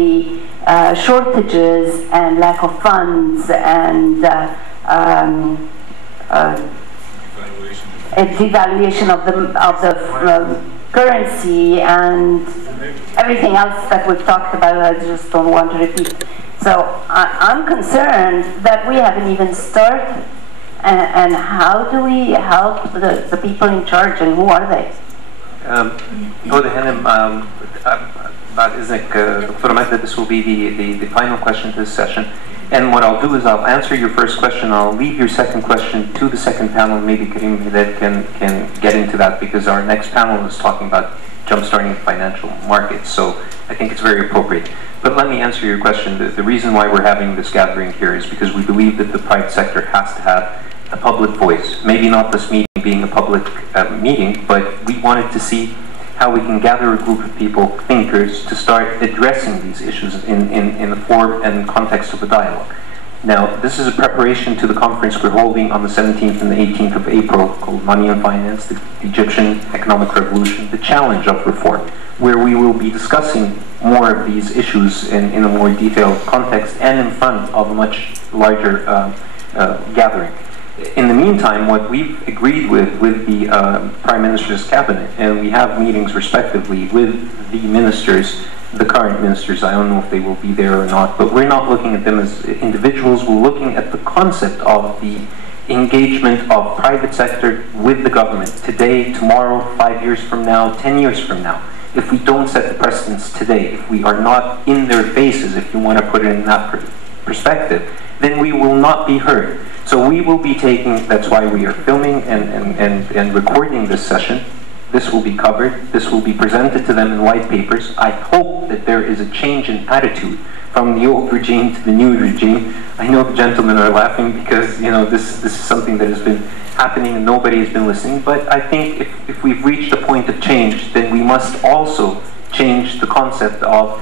the shortages and lack of funds and devaluation of the currency and everything else that we've talked about. I just don't want to repeat. So I'm concerned that we haven't even started. And how do we help the people in charge, and who are they? بعد إذنك دكتورة ماجدة, this will be the final question to this session. And what I'll do is I'll answer your first question. I'll leave your second question to the second panel. Maybe Karim Hidayat can get into that, because our next panel is talking about jumpstarting financial markets. So I think it's very appropriate. But let me answer your question. The reason why we're having this gathering here is because we believe that the private sector has to have a public voice. Maybe not this meeting being a public meeting, but we wanted to see how we can gather a group of people, thinkers, to start addressing these issues in the form and context of a dialogue. Now, this is a preparation to the conference we're holding on the 17th and the 18th of April, called Money and Finance, the Egyptian Economic Revolution, the Challenge of Reform, where we will be discussing more of these issues in a more detailed context and in front of a much larger gathering. In the meantime, what we've agreed with the Prime Minister's cabinet, and we have meetings respectively with the ministers, the current ministers, I don't know if they will be there or not, but we're not looking at them as individuals, we're looking at the concept of the engagement of private sector with the government, today, tomorrow, 5 years from now, 10 years from now. If we don't set the precedents today, if we are not in their faces, if you want to put it in that perspective, then we will not be heard. So we will be taking, that's why we are filming and recording this session. This will be covered, this will be presented to them in white papers. I hope that there is a change in attitude from the old regime to the new regime. I know the gentlemen are laughing because, you know, this is something that has been happening and nobody has been listening, but I think if we've reached a point of change, then we must also change the concept of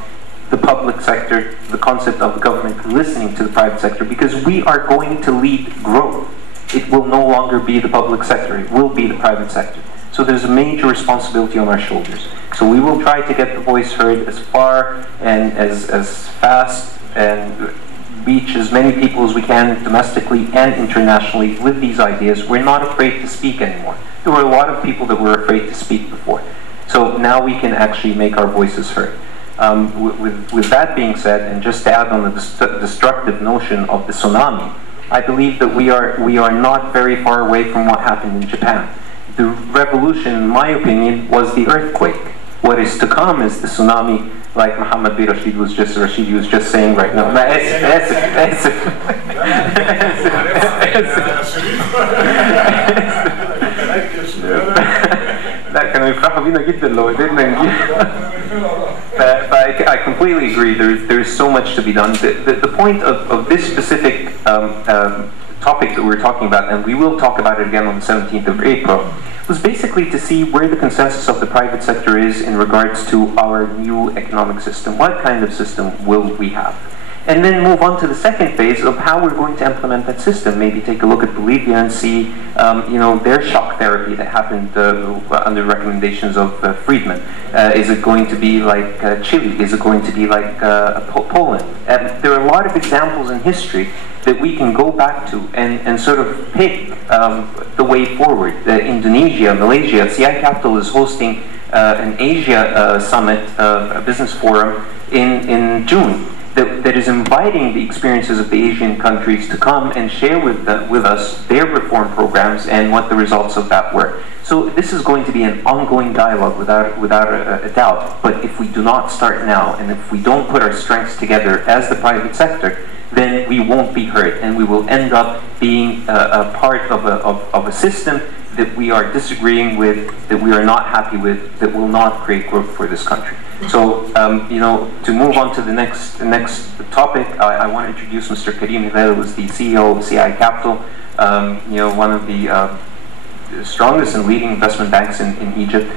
the public sector, the concept of the government listening to the private sector, because we are going to lead growth. It will no longer be the public sector, it will be the private sector. So there's a major responsibility on our shoulders. So we will try to get the voice heard as far and as fast and reach as many people as we can domestically and internationally with these ideas. We're not afraid to speak anymore. There were a lot of people that were afraid to speak before. So now we can actually make our voices heard. With that being said, and just to add on the destructive notion of the tsunami, I believe that we are not very far away from what happened in Japan. The revolution, in my opinion, was the earthquake. What is to come is the tsunami, like Muhammad bin Rashid was just saying right now. I completely agree. There's so much to be done. The point of this specific topic that we're talking about, and we will talk about it again on the 17th of April, was basically to see where the consensus of the private sector is in regards to our new economic system. What kind of system will we have? And then move on to the second phase of how we're going to implement that system. Maybe take a look at Bolivia and see, you know, their shock therapy that happened under recommendations of Friedman. Is it going to be like Chile? Is it going to be like Poland? There are a lot of examples in history that we can go back to and sort of pick the way forward. Indonesia, Malaysia, CI Capital is hosting an Asia summit, a business forum in June. That is inviting the experiences of the Asian countries to come and share with us their reform programs and what the results of that were. So this is going to be an ongoing dialogue without a doubt. But if we do not start now, and if we don't put our strengths together as the private sector, then we won't be heard, and we will end up being a part of a system that we are disagreeing with, that we are not happy with, that will not create growth for this country. So, you know, to move on to the next topic, I want to introduce Mr. Karim Hidayat, who is the CEO of CI Capital, you know, one of the strongest and leading investment banks in Egypt.